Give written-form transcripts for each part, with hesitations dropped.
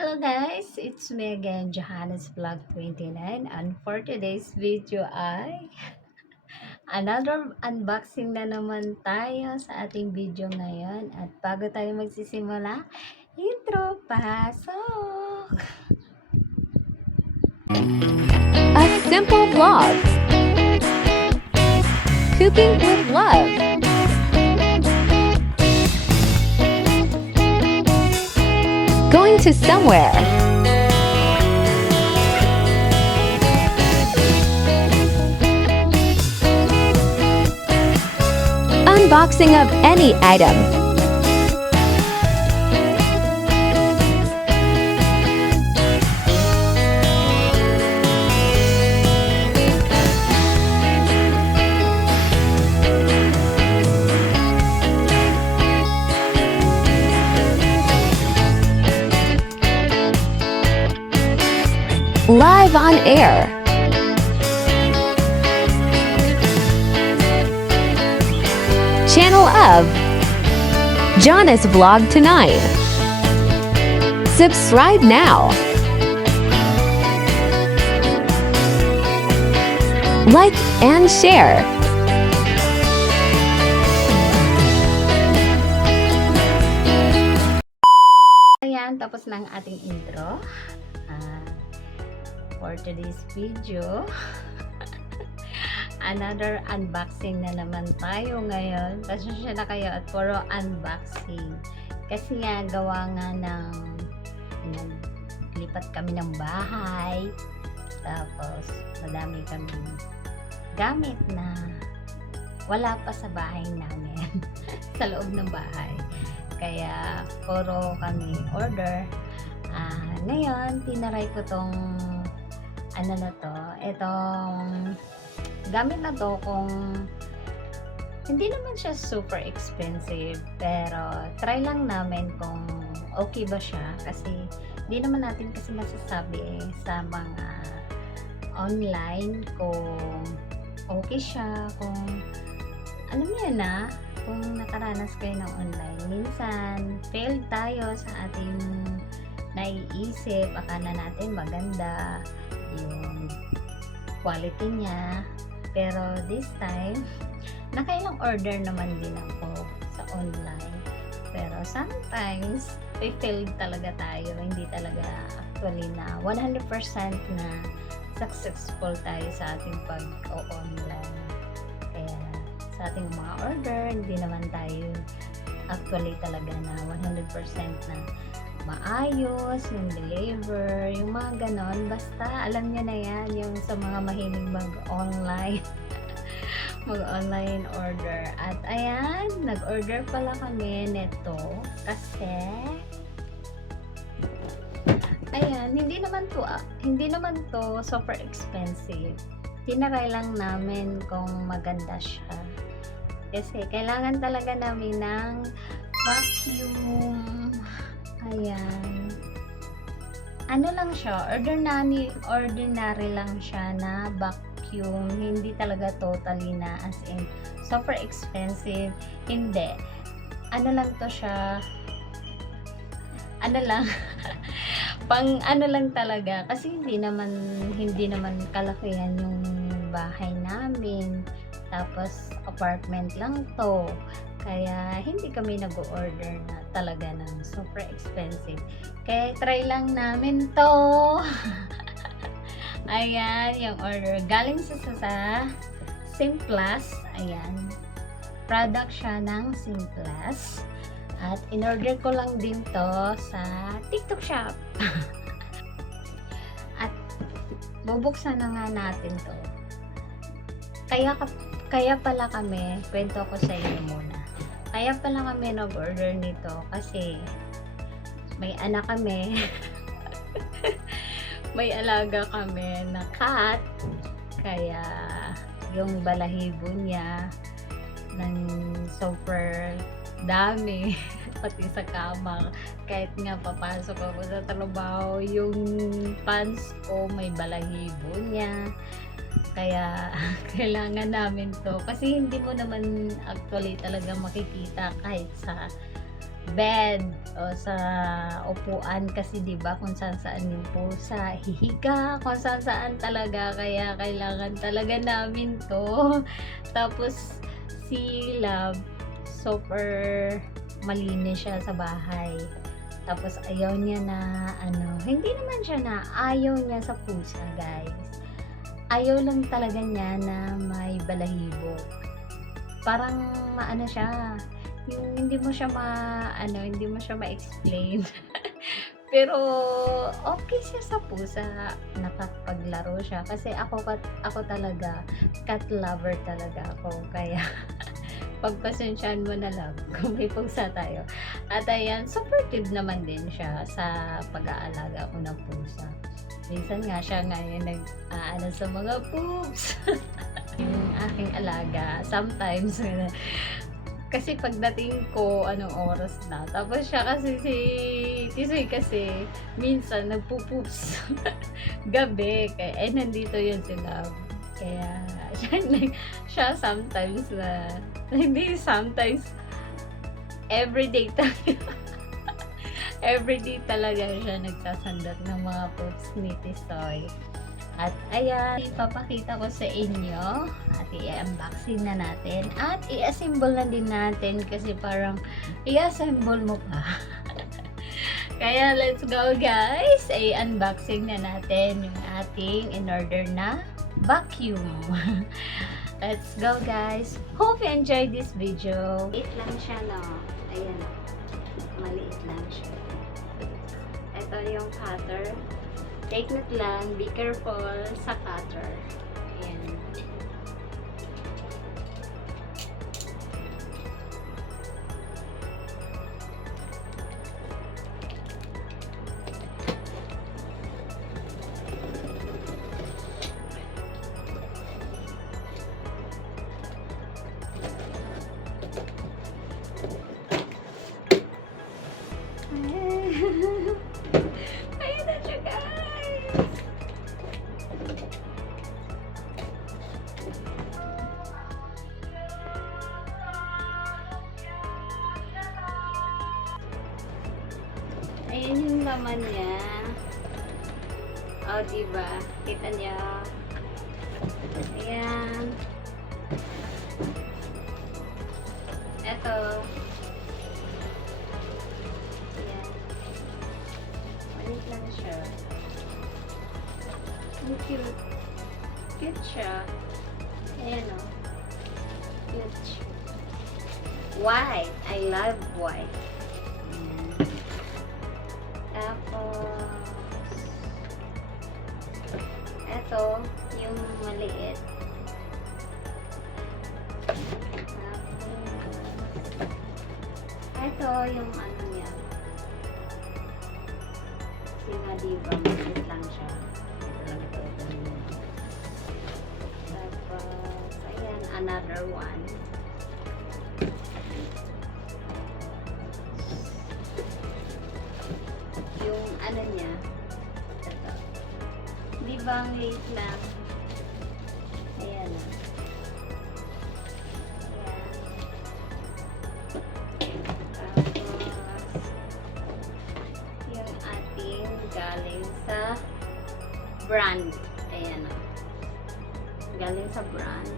Hello guys, it's me again, Johannes Vlog 29, and for today's video ay another unboxing na naman tayo sa ating video ngayon. At bago tayo magsisimula, intro, pasok! A simple vlog. Cooking with love. Going to somewhere. Unboxing of any item. Live on air. Channel of Jonas Vlog Tonight. Subscribe now. Like and share. Ayan, tapos na ang ating intro. For today's video, another unboxing na naman tayo ngayon. Pasensya na kayo at puro unboxing. Kasi nga, gawa nga ng lipat kami ng bahay. Tapos, madami kami gamit na wala pa sa bahay namin. Sa loob ng bahay. Kaya, puro kami order. Ngayon, tinaray ko tong ano na to, itong gamit na to, kung hindi naman siya super expensive, pero try lang namin kung okay ba siya, kasi hindi naman natin kasi masasabi sa mga online kung okay siya, kung alam niyo na, kung nakaranas kayo ng online, minsan failed tayo sa ating naiisip, akala natin maganda yung quality niya, pero this time nakailang order naman din ako sa online, pero sometimes fail talaga tayo, hindi talaga actually na 100% na successful tayo sa ating pag-online. Kaya sa ating mga order, hindi naman tayo actually talaga na 100% na maayos, yung deliver, yung mga ganon. Basta, alam niya na yan, yung sa mga mahilig mag-online mag-online order. At ayan, nag-order pala kami nito kasi ayan, hindi naman to super expensive. Tinaray lang namin kung maganda siya. Kasi kailangan talaga namin ng vacuum. Ayan. Ano lang siya, ordinary lang siya na vacuum. Hindi talaga totally na as in super expensive. Hindi. Ano lang to siya, ano lang, pang ano lang talaga. Kasi hindi naman kalakihan yung bahay namin. Tapos apartment lang to. Kaya hindi kami nag-order na talaga ng super expensive. Kaya try lang namin to. Ayan, yung order. Galing sa Simplus. Ayan. Product siya ng Simplus. At in-order ko lang din to sa TikTok shop. At bubuksan na nga natin to. Kaya pala kami, kwento ko sa inyo muna. Kaya pala kami nag-order nito kasi may anak kami. May alaga kami na cat. Kaya yung balahibo niya ng super dami pati sa kama, kahit nga papasok ako sa trabaho, yung pants ko may balahibo niya. Kaya kailangan namin to kasi hindi mo naman actually talaga makikita kahit sa bed o sa upuan kasi 'di ba kung saan yung pusa hihiga, kung saan talaga, kaya kailangan talaga namin to. Tapos si Love super malinis siya sa bahay. Tapos ayaw niya na hindi naman siya na ayaw niya sa pusa, guys. Ayaw lang talaga niya na may balahibo. Parang maano siya, yung hindi mo siya ma-explain. Pero okay siya sa pusa, nakapaglaro siya kasi ako talaga cat lover talaga ako, kaya pagpasensyahan mo na lang kung may pusa tayo. At ayan, supportive naman din siya sa pag-aalaga ko ng pusa. Minsan nga siya ngayon nag-aano sa mga poops. Yung aking alaga, sometimes kasi pagdating ko anong oras na, tapos siya kasi si Tisoy kasi minsan nagpo-poops gabi, kaya nandito yun sila, kaya siya sometimes na hindi sometimes everyday talaga siya nagsasandot ng mga poops ni Tisoy. At ayan, ipapakita ko sa inyo at i-unboxing na natin at i-assemble na din natin kasi parang i-assemble mo pa. Kaya let's go, guys, i-unboxing na natin yung ating in-order na vacuum. Let's go, guys. Hope you enjoyed this video. Maliit lang siya, no? Ayan, maliit lang siya. Ito yung cutter. Take note lang, be careful sa cutter. Ayan. Ayan na siya, guys! Ayan yung laman niya. O, diba? Kita niya. Ayan. Eto. Ayan. Malit lang siya. Ang cute. Cute siya. Ayan o. Cute siya. White. I love white. Tapos, eto, yung maliit. Tapos, eto, yung ano niya. Sina diba, maliit lang siya. Tapos, ayan, another one. Yung ano niya, ito. Di ba ang liit lang? Ayan o. Ayan. Tapos, yung ating galing sa brand. Ayan o. Galing sa brand.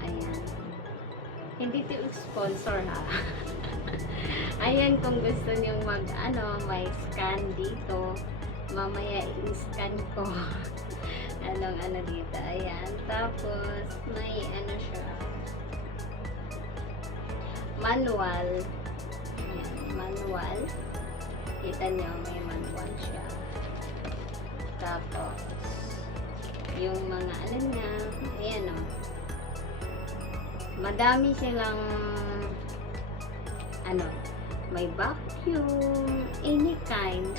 Ayan. Hindi ito sponsor, ha. Ayan, kung gusto nyo may scan dito, mamaya i-scan ko. Anong dito. Ayan. Tapos, may siya. Manual. Ayan, manual. Kita nyo, may manual siya. Tapos, yung mga niya, ayan o. Madami silang may vacuum, any kind.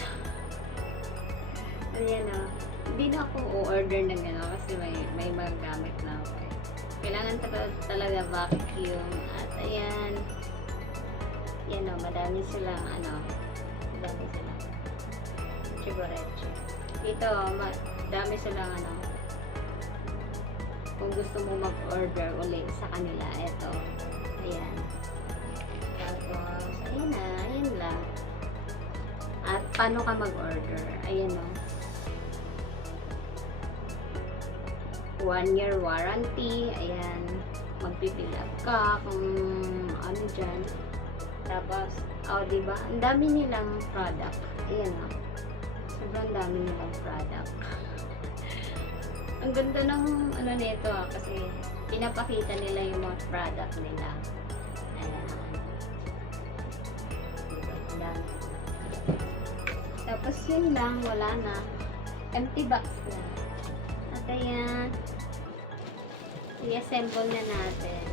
Ayan o. Hindi na ako order ng kasi may mga gamit na ako. Kailangan talaga vacuum. At ayan. Yan o, madami silang madami silang chiboreche. Dito, madami silang kung gusto mo mag-order ulit sa kanila, ito. Ayan. Tapos, Ayan na, ayan lang. At paano ka mag-order? Ayan o. 1 year warranty. Ayan. Magpipill up ka kung ano dyan. Tapos, diba? Ang dami nilang product. Ayan o. Sobrang dami nilang product. Ang ganda ng ano nito kasi pinapakita nila yung mga product nila. Ayan. Ang dami. Tapos yun lang, wala na. Empty box na. At ayan, i-assemble na natin.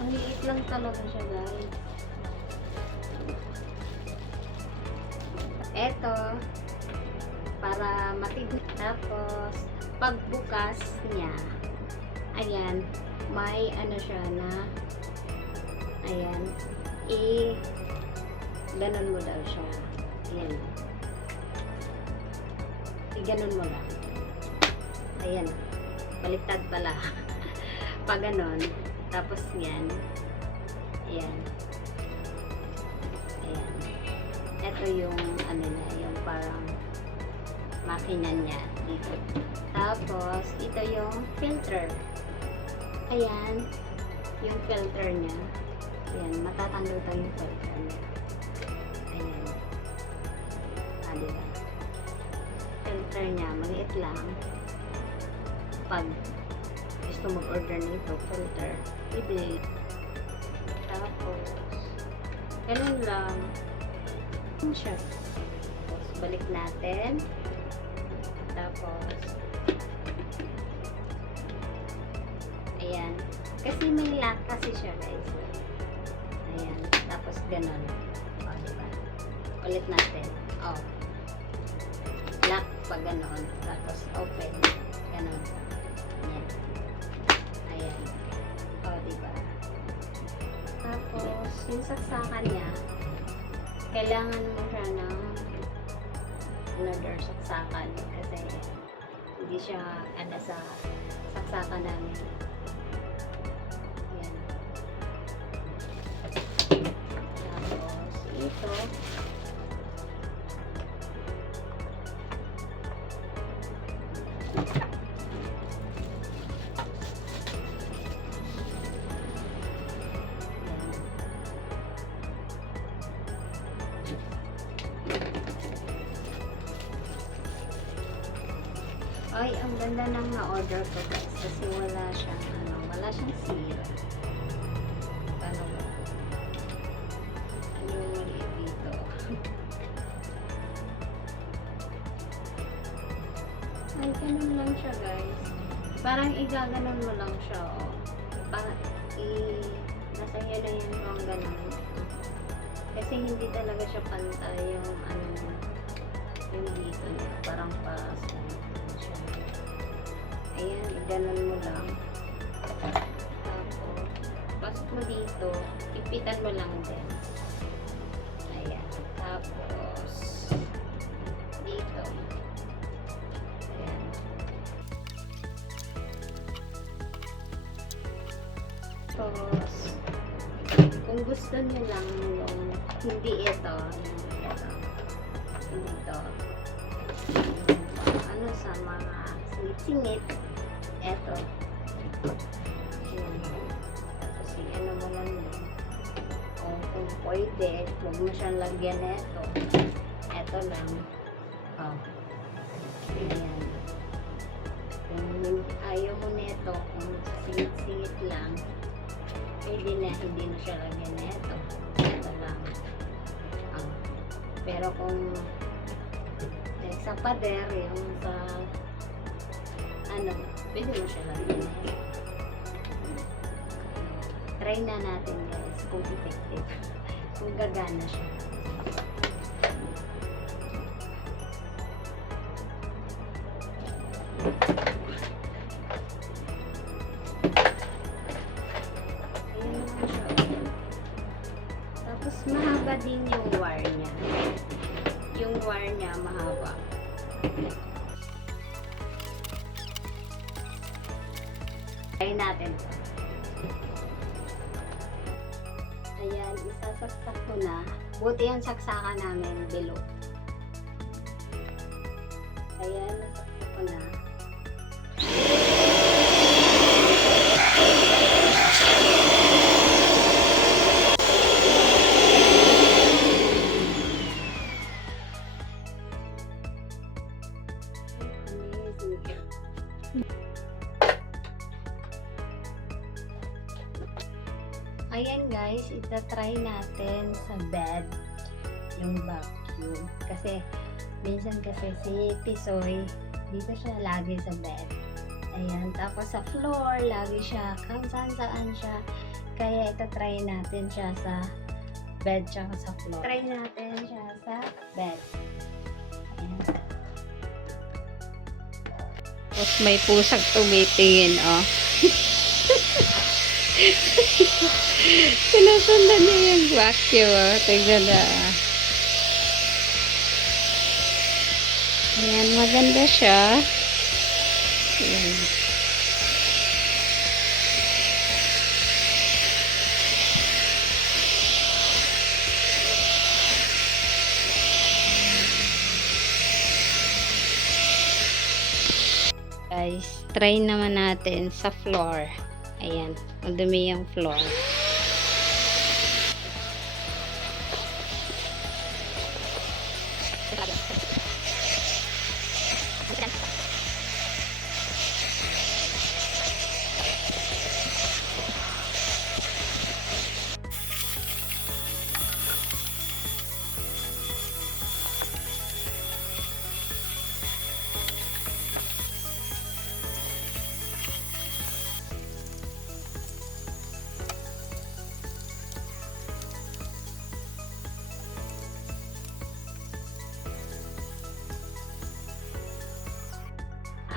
Ang liit lang talaga siya, guys. Eto, para matignan. Tapos, pagbukas niya, ayan, may ano siya na, ayan, ganon mo daw siya. Ayan. Ganon mo lang. Ayan. Baliktad pala. Pag ganon. Tapos yan. Ayan. Ayan. Ito yung ano na, yung parang makina niya dito. Tapos, ito yung filter. Ayan. Yung filter niya. Ayan. Matatanggal pa yung filter niya. Ayan. Diba? Filter niya, maliit lang. Pag gusto mag-order nito, filter, pwede. Tapos, ganun lang. Yan siya. Tapos, balik natin. Tapos, ayan. Kasi may lock kasi siya, guys. Ayan. Tapos, ganun. Diba? Ulit natin. Lock pag ganon. Tapos open. Ganon. Ayan. Ayan. Diba? Tapos, yung saksakan niya, kailangan mo siya ng another saksakan kasi hindi siya sa saksakan namin. Ayan. Tapos, ito, ay, ang ganda ng na-order ko, guys, kasi wala siyang sira. Paano ba? Ano yung maliit dito? Ay, ganun lang siya, guys. Parang igaganon mo lang siya, nasa iyo na yan kung ganun. Kasi hindi talaga siya pantay yung yung dito niya. Parang paras siya. Ayan, iganon mo lang. Tapos, pasok mo dito, ipitan mo lang din. Ayan. Tapos, dito. Ayan. Tapos, kung gusto niyo lang yung hindi ito, ano sa mga singit-singit, eto. Ayan. Tapos, ano mo lang din. Kung pwede, huwag mo siyang lagyan eto. Eto lang. Ayan. Kung ayaw mo neto, kung singit-singit lang, pwede na, hindi na siya lagyan neto. Eto lang. Pero kung sa pader, yung sa pwede mo siya lagyan neto. Try na natin, guys, kung effective. Kung gagana siya. Ayan lang siya. Tapos mahaba din yung wire niya. Yung wire niya mahaba. Try natin. Ayan, isasaksak ko na. Buti yung saksakan namin below. Ayan, nasaksak ko na. Ayan guys, itatry natin sa bed yung vacuum. Kasi, minsan kasi si Tisoy, dito siya lagi sa bed. Ayan, tapos sa floor, lagi siya, kung saan siya. Kaya itatry natin siya sa bed tsaka sa floor. Try natin siya sa bed. Ayan. Tapos may pusang tumitingin, oh. Sinusundan niya yung vacuum, oh. Tignan na. Ayan, maganda siya. Ayan. Guys, try naman natin sa floor. Ayan, madumi yung floor.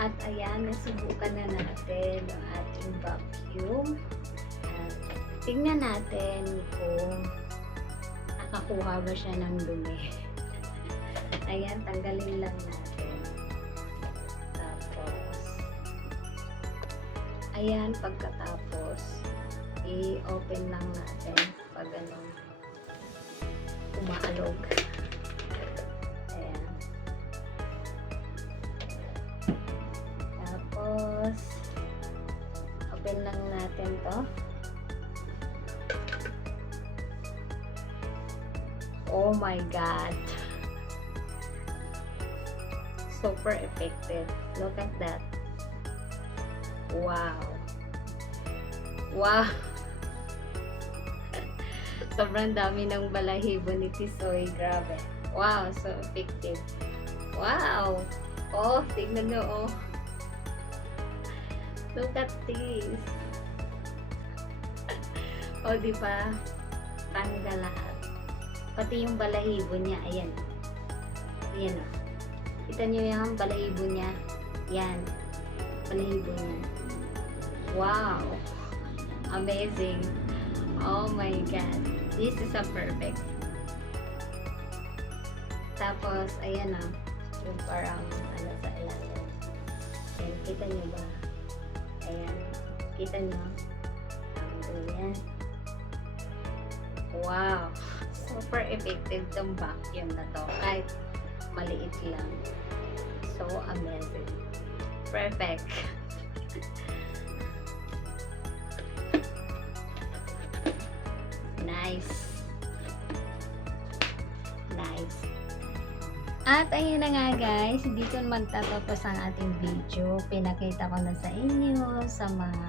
At ayan, nasubukan na natin ang ating vacuum. At tingnan natin kung nakakuha ba siya ng dumi. Ayan, tanggalin lang natin. Tapos, ayan, pagkatapos, i-open lang natin pag anong umaalog. Ayan. Tapos, open lang natin to. Oh my God! Super effective. Look at that. Wow! Wow! Sobrang dami ng balahibo ni Tisoy. Grabe. Wow! So effective. Wow! Oh, tignan nyo, oh. Look at this. O, diba? Tanggal lahat. Pati yung balahibo niya, ayan. Ayan, o. Kita nyo yung balahibo niya. Yan. Balahibo niya. Wow. Amazing. Oh my God. This is a perfect. Tapos, ayan, o. Yung parang, ano, sa ilalim. Ayan, kita nyo ba? Ayan. Kita nyo? Ang ganyan. Wow! Super effective tong vacuum na to. Kahit maliit lang. So amazing. Perfect. Nice. Nice. At ayun na nga guys, dito magtatapos ang ating video. Pinakita ko na sa inyo sa mga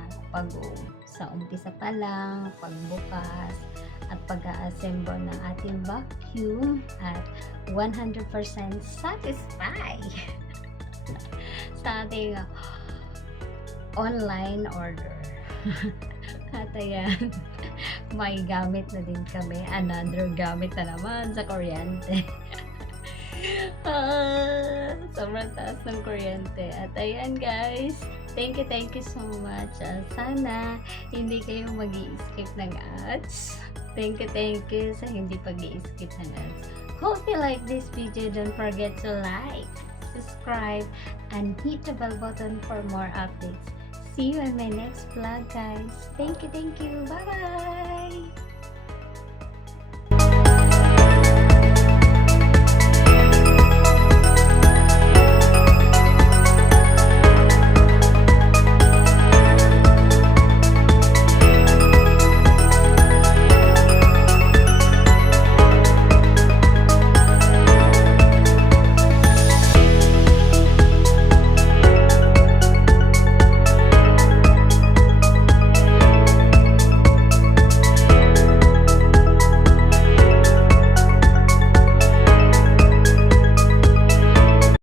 sa umpisa pa lang, pagbukas, at pag-assemble ng ating vacuum at 100% satisfied sa ating online order. At ayan, may gamit na din kami. Another gamit na naman sa kuryente. Sobrang taas ng kuryente. At ayan guys, thank you so much. Sana hindi kayo mag-i-skip ng ads. Thank you sa hindi pag-i-skip ng ads. Hope you like this video. Don't forget to like, subscribe, and hit the bell button for more updates. See you in my next vlog guys. Thank you. Bye bye.